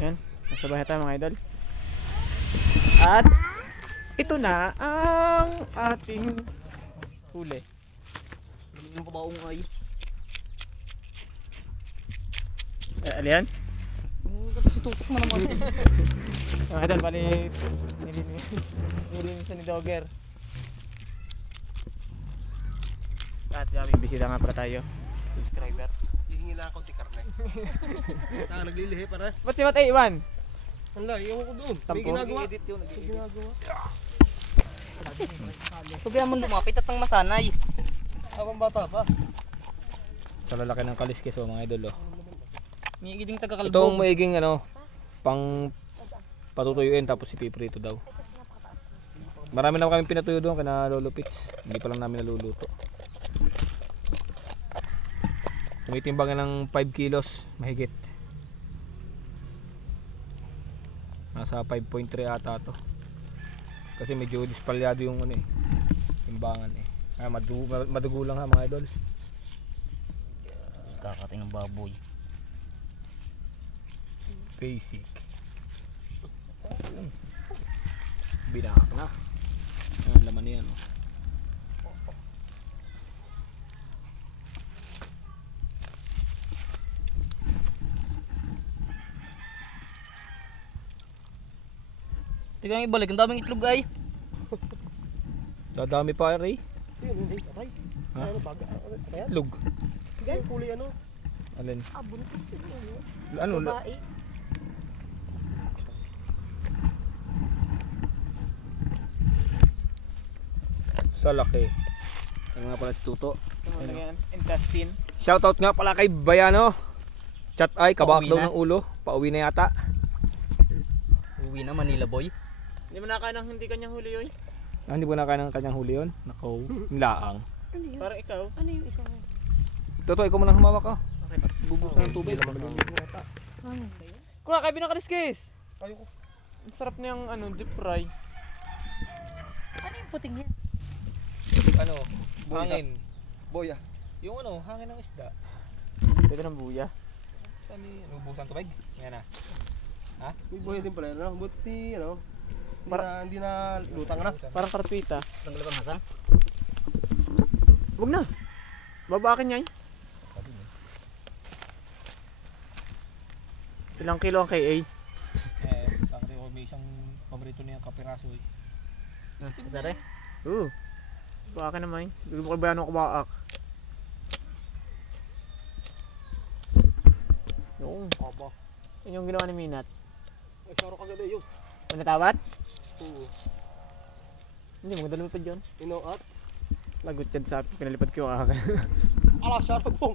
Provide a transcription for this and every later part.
Yan, nasa bahay tayo mga idol. At ito na ang ating huli. Yung kabaong ay. Alian? Tutok mo naman. Mga idol, bali nilinisan ni Dogger. At may bisita nga pala tayo. Subscriber. Hihingi lang ako di karne. Taka naglilihi para. Ba't si Matay Iwan? Wala, iwan ko doon. May Tampo? ginagawa. Edit yun. May ginagawa. Sabihan mo lumapit at nang masanay. Habang bata pa. Sa lalaki ng kaliskis mga idol. May igiding taga-kalbog. Itong maiging pang patutuyuin tapos ipiprito daw. Marami na kami pinatuyo doon kina Lolo Pix. Hindi pa lang namin naluluto. Tumitimbangan ng 5 kilos mahigit. Nasa 5.3 ata to. Kasi medyo dispalyado yung timbangan madugo lang ha mga idol. Kakating ng baboy. Basic. Binak na. Ang laman niyan. Tiga ibalik, ang daming itlog ay. Dadami pa rin. Ayun, atay. Ha? Ano baga? Ayan. Lug. Ganyan, kulay ano. Alin? Buntis yun. Ano? Babae. Sa laki. Ano nga pala si Tuto? Ano yan? Intestine. Shoutout nga pala kay Bayano. Chat ay kabak Pauwi daw na. ng ulo. Pauwi na yata. Uwi na Manila boy. Hindi mo nakain ng hindi kanyang huli yun. Hindi po na kaya ng kanyang huli yun. Nako, laang. Ano yun? Parang ikaw. Ano yung isang? Tuto, ikaw mo nang humawak ka. Okay. Bubusan ng tubig. Maluluto yata. Ano ba yun? Kuha kayo binakaliskis. Ayoko. Ang sarap niyang deep fry. Ano yung puting yan? Ano? Hangin. Boya. Yung hangin ng isda. Pwede ng buya. Saan bubusan tubig? Yan na. May boya din pala. Ano? Buti, hindi na lutang na. Parang karpita. Tanggalin ang Hasan. Huwag na. Babakin niya. Ilang kilo ang KA? Bakit ako may isang paborito niyang kapiraso eh. Sare. Babakin naman. Bigyan mo kay Bayano kumaak. Yung. Aba. Yun yung ginawa ni Minat. Ay, saro kagad yun. Manatawat? Oo. Hindi, maganda lumipad yun. Inoat. Lagot yan sa akin. Pinalipad ko yung akin. Ala, saro bong.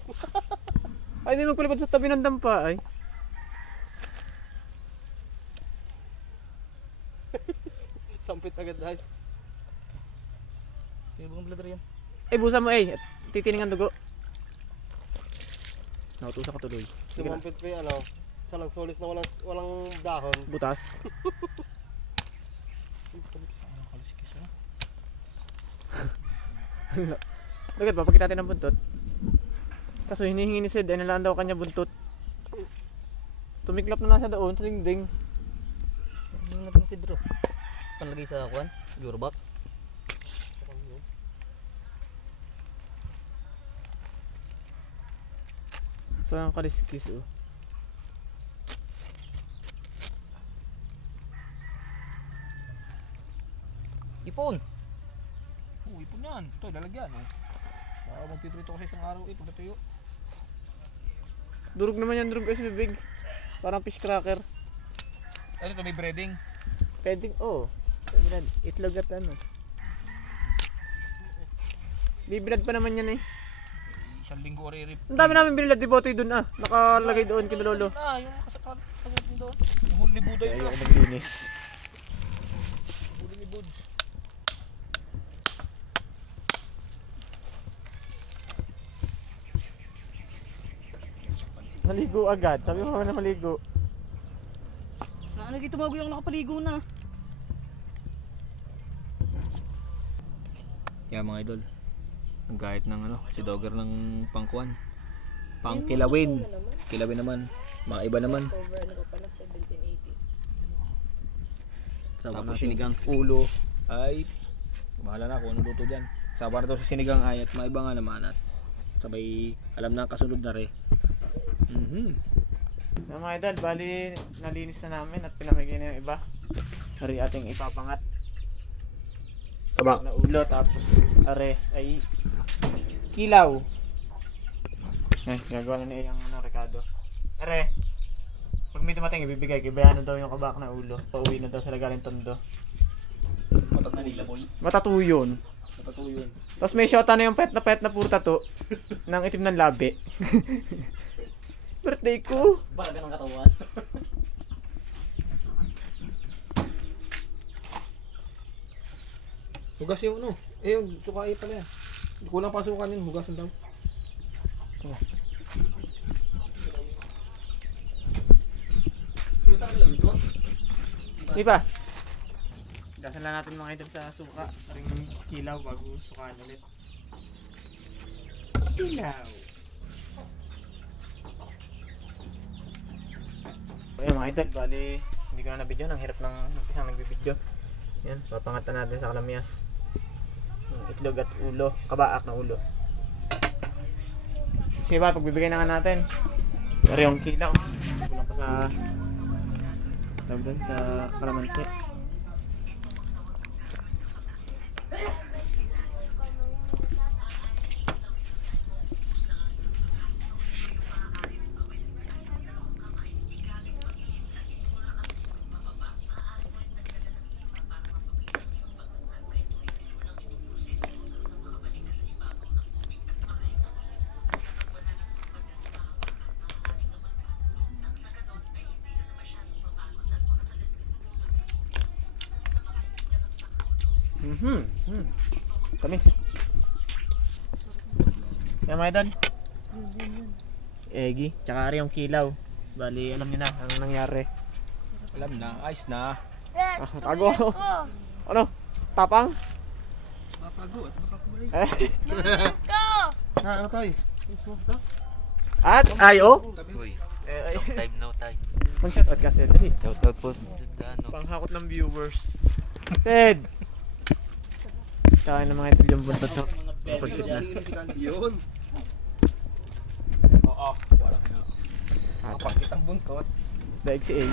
Ay, hindi magpalipad sa tabi ng dampa ay. Sampit agad dahil. Sino bang bladder yan? Ay, busa mo eh. Titining ang dugo. Nautusan ko tuloy. Sige na. Sumampit pa yung isa lang solis na walang dahon. Butas. Bakit papakita natin ng buntot? Kaso hinihingi ni Sid, ay nalaan daw kanya buntot. Tumiklap na nasa doon, sa dingding. Ano natin si Drew? Panlagay sa kuwan? Eurobox? So ang kaliskis oh. Ipon! Ipon yan. Ito, lalagyan. Baka magpiprito ko sa isang araw pag natuyo. Durog naman yan, durog kasi bibig. Parang fish cracker. Ano ito, may breading? Pwedeng, pwede na, itlog at ano. Bibilad pa naman yan eh. Isang linggo ori-rip. Ang dami namin binilad di botoy dun nakalagay doon kina lolo. Yung kasakal doon. Yung huli ni Buday Ay, yun. ako maglinis. Huli ni Buds. Maligo agad, sabi mo na maligo. Ano dito bago yung nakapaligo na? Yan mga idol. Ang kahit ng si Dogger ng pangkuan. Pang kilawin. Kilawin naman. Mga iba naman. Over ano pa pala 17 Sawa Tapos ng sinigang. ulo ay bahala na kung ano luto dyan. Sawa na daw sa sinigang ay at maiba nga naman at sabay alam na ang kasunod na rin. Yung mga idol, bali nalinis na namin at pinamigay na yung iba. Ari ating ipapangat. Kabak na ulo tapos are ay kilaw. Gagawa na niya yung Ricardo. Are, pag may dumating ibibigay, kibayaan na daw yung kabak na ulo. Pauwi na daw sila galing Tondo. Manila boy. Matatu yun. Matatuyon. Tapos may shota na yung pet na puro tato ng itim ng labi. Birthday ko. Balaga ng katawan. Hugas yung ano. Yung sukay pala yan. Kulang pa sukan yun. Hugasan daw. Di ba? Gasan lang natin mga idol sa suka. Ring kilaw bago sukaan ulit. Kilaw. Ayun mga idol, bali hindi ko na nabidyo. Ang hirap ng isang nagbibidyo. Yan, papangatan natin sa kalamyas. Yung itlog at ulo, kabaak na ulo. Sige ba, pagbibigay na nga natin. Pero yung kilaw, kulang pa sa tawag doon sa kalamansi. Tamis. Yan mga idol. Egi, tsaka rin yung kilaw. Bali, alam niyo na ang nangyari. Alam na. Ayos na. Ah, tago. Ano? Tapang? Matago at makakabay. Ano tayo? Ito? At, ay, oh. Uy, Ay, time no time. pang shoutout kasi. Dali. Shoutout po. Ano? Panghakot ng viewers. Ted! Tsaka ng mga idol yung buntot no? Pagkit na. Yun. Oo. Wala na. Kapag kitang buntot. Daig si A.